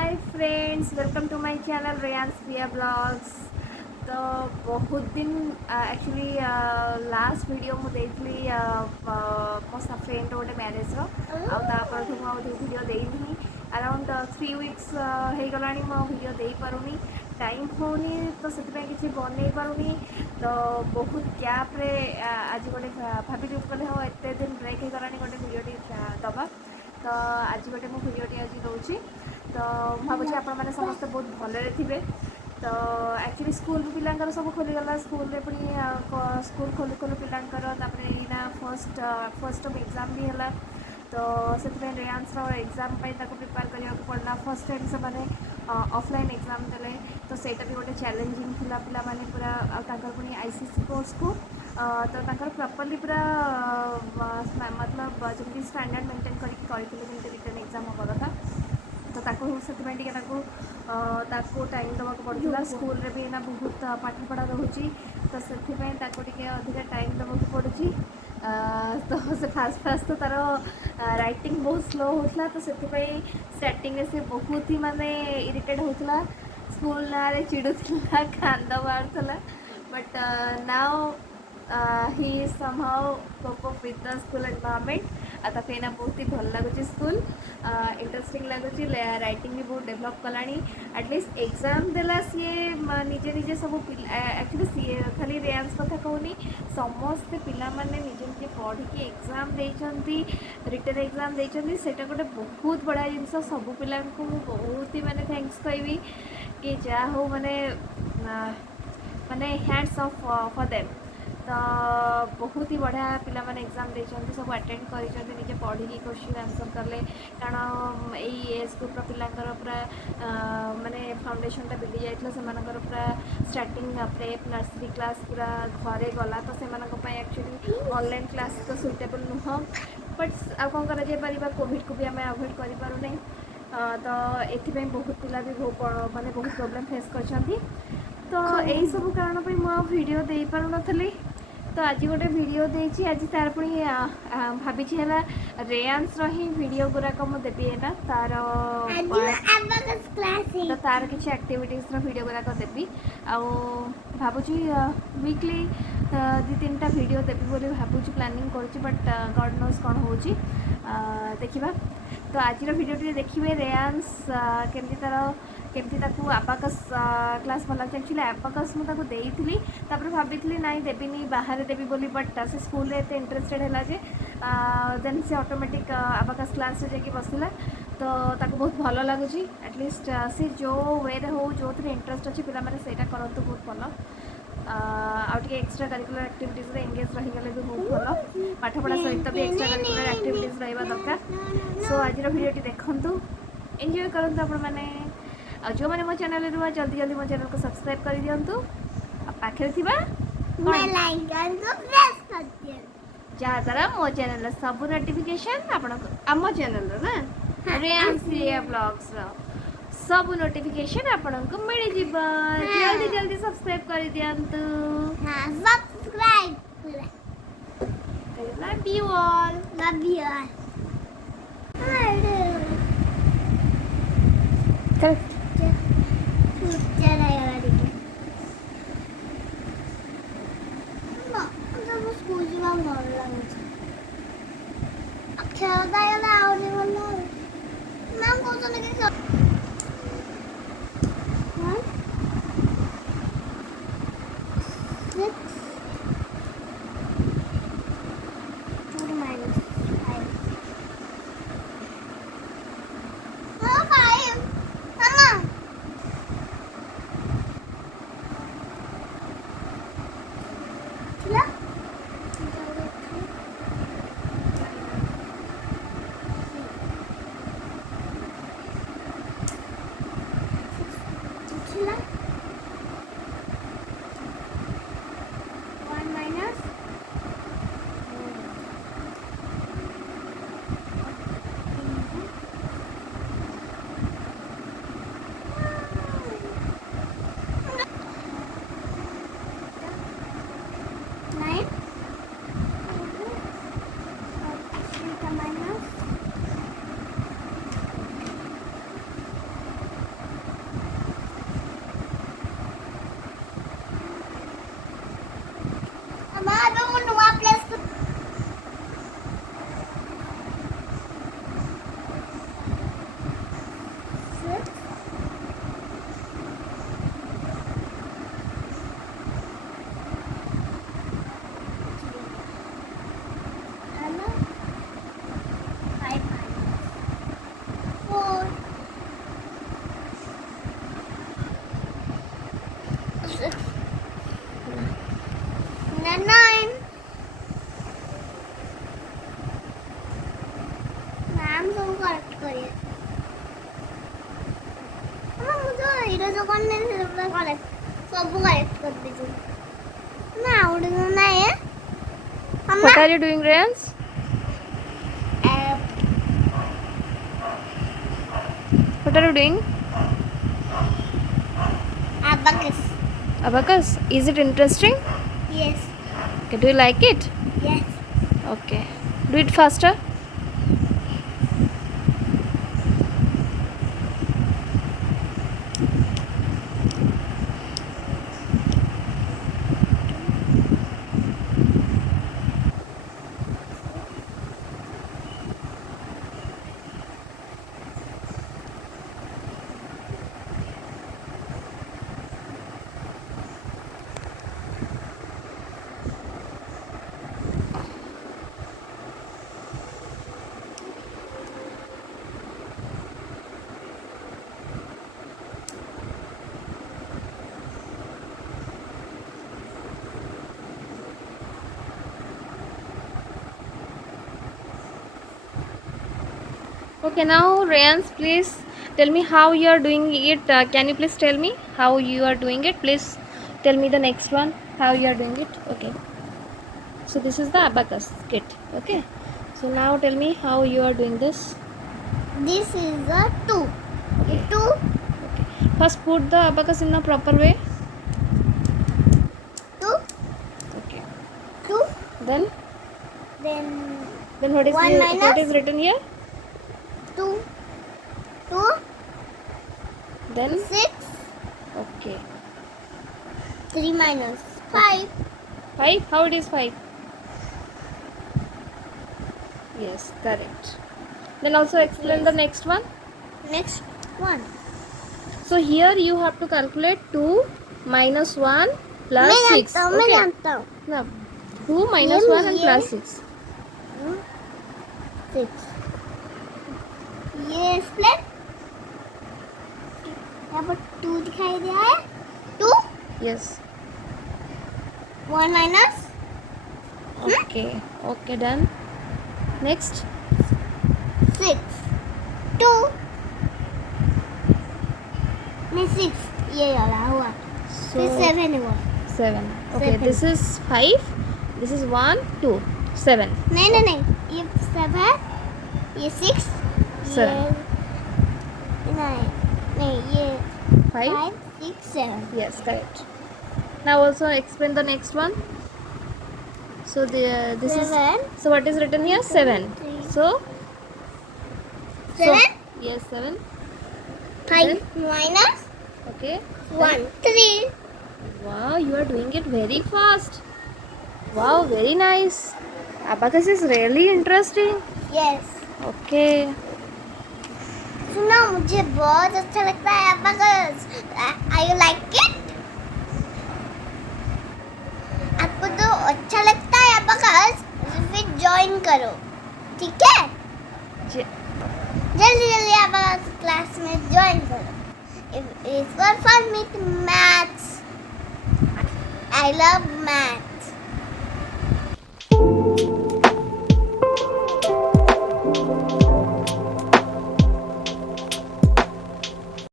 Hi friends, welcome to my channel Reyansh blogs. तो बहुत दिन एक्चुअली लास्ट वीडियो मुझे मो फ्रेंड गोटे मैरेज आपर वीडियो देनी अराउंड 3 वीक्स हो गला मो वीडियो दे पारुनी टाइम होनी तो से किसी बन पारुनी। तो बहुत गैप रे आज गोटे भाविली कहले हाँ एत दिन ब्रेक हो गला गोटे वीडियोटी दबा। तो आज गोटे मो वीडियोटी आज दूसरी तो भावी आपण मैंने समस्त बहुत भलरे थे। तो एक्चुअली स्कूल पिलांकर सब खोलीगला स्कूल पुणी स्कूल खोलू खोलू पिलांकर फर्स्ट टर्म एग्जाम भी है। तो से रेयांश एग्जाम प्रिपेयर करने पड़ा फर्स्ट टाइम से मैंने ऑफलाइन एग्जाम देले। तो सेटा भी गोटे चैलेंजिंग थिला पिला माने पूरा पुणी आईसीसी कोर्स को तो प्रॉपर्ली पूरा मतलब जमी स्टैंडर्ड मेंटेन करके रिटर्न एग्जाम हम कथा। तो से टाइम देवा पड़ा स्कूल रे भी ना बहुत पाठ पढ़ा रोचे तो से अधिका टाइम देवा पड़ी। तो से फास्ट तो तार राइटिंग बहुत स्लो होता तो से स्टार्टिंग से बहुत ही माने इरिटेट होता स्कूल ना चिड़ुला कांद मारूला but now he is somehow cope up with the school environment. आता बहुत ही भल लगुच स्कूल इंटरेस्टिंग लगुच राइटिंग भी बहुत डेभलप कला एटलिस्ट एग्जाम देला सी निजे निजे सब एक्चुअली सी खाली रेयांश कथा कहूनी समस्ते पिला माने निजे निजे पढ़ी एग्जाम देइचंती रिटन एग्जाम देइचंती सेटा गोटे बहुत बड़ा जिनस सब पिला को बहुत ही माने थैंक्स कहबी कि जा हो माने माने हैंड्स ऑफ फॉर देम। तो बहुत ही बढ़िया पिला माने एग्जाम देइचंती सब अटेंड करिचंती निजे पढ़ी क्वेश्चन आंसर करले कारण यही एज ग्रुप पिलांकर पूरा माने फाउंडेशनटा बिल्डी जाइतला सेमानकर पूरा स्टार्टिंग प्रेप नर्सरी क्लास पूरा घरे गला तो सेमानक पय एक्चुअली ऑनलाइन क्लास तो सुटेबल नुह बट आ कौन करा जाय परिबा कोविड को भी आम अवॉइड करि पारु नै। तो एथि बहुत पिला भी माने बहुत प्रॉब्लम फेस करछंती। तो यही सब कारण मुझे वीडियो दे पार नी तो आज गोटे वीडियो देती आज तार पुणी भाभी रेयांश ही वीडियो गुराक मुझे ना तार तो तार किसी एक्टिविटीज वीडियो गुराक देवी आबुची वीकली 2-3टा वीडियो देवी बोली भावुँ प्लानिंग करुँच बट गॉड नोज कौन हो देखा। तो आज वीडियो देखिए रेयांश केमती तार केमती आबाकस क्लास भल लगे एक्चुअली आबाकस मुझे देती भाभी ना देवी बाहर देवी बोली बट से स्कूल एत इंटरेस्टेड है देन से ऑटोमेटिक आबाकस क्लास जाकि बसला तो बहुत भल लगुच एटलिस्ट सी जो वे हो जो थे इंटरेस्ट अच्छे पिला माने सेटा करंतु बहुत भल आउटे एक्स्ट्रा करिकुलर एक्टिविटीज एंगेज रहीगले भी बहुत भल पाठपढ़ा सहित भी एक्स्ट्रा करिकुलर एक्टिविटीज रहा दरकार। सो आज वीडियो देखु एंजॉय करूँ आपण मैंने जो मैंने मो चैनल रुआ जल्दी जल्दी मो चैनल को सब्सक्राइब कर दिंतु पाखे जहाँ द्वारा मो चैनल सब नोटिफिकेशन आपण आम चैनल ना रेयांश ब्लॉग्स सब नोटिफिकेशन आपण को मिल जिबा जल्दी जल्दी सब्सक्राइब कर दियंतु। हां सब्सक्राइब लव यू ऑल चल स्कूल जीवा भल लगुच खेलता गला आउनी भल मैम कहते कि मैम सब करेक्ट करिए मुझे इरेज करने से करेक्ट सब करेक्ट कर दीजिए ना आवड़ेगा नहीं है What are you doing, Reyansh? What are you doing? abacus Abacus. Is it interesting? yes Okay. Do you like it? yes Okay. Do it faster. Okay, now Reyansh, please tell me how you are doing it. Can you please tell me how you are doing it? Please tell me the next one. How you are doing it? Okay. So this is the abacus kit. Okay. So now tell me how you are doing this. this is a 2 Okay. 2 Okay. First put the abacus in the proper way. 2 Okay. 2 Then then what is One minus? what is written here? 2 2 Then 6 okay. 3 minus 5 5. How it is 5? Yes, correct. Then also explain the next one. next one So here you have to calculate 2 minus 1 plus 6. मैं Okay. जानता हूँ Now 2 minus 1 and plus 6. 6 ये split यहाँ पर 2 दिखाई दे रहा है 2 Yes. 1 minus Okay. Okay, done. Next. 6 2 में 6 ये वाला हुआ So फिर 7 हुआ 7. Okay, 7. this is 5. This is 1, 2, 7. नहीं ये 7 ये 6 7. नहीं ये 5. 5 6 7 Yes, correct. Now also explain the next one. So this is 7 so what is written here? 7. So 7 yes, 7. 5 minus Okay. 1 3 Wow, you are doing it very fast. Wow, very nice. Abacus is really interesting. yes Okay. सुना मुझे बहुत अच्छा लगता है abacus I you like it आपको तो अच्छा लगता है abacus फिर ज्वाइन करो ठीक है J- जल्दी जल्दी abacus क्लास में ज्वाइन करो it's for fun with maths I love maths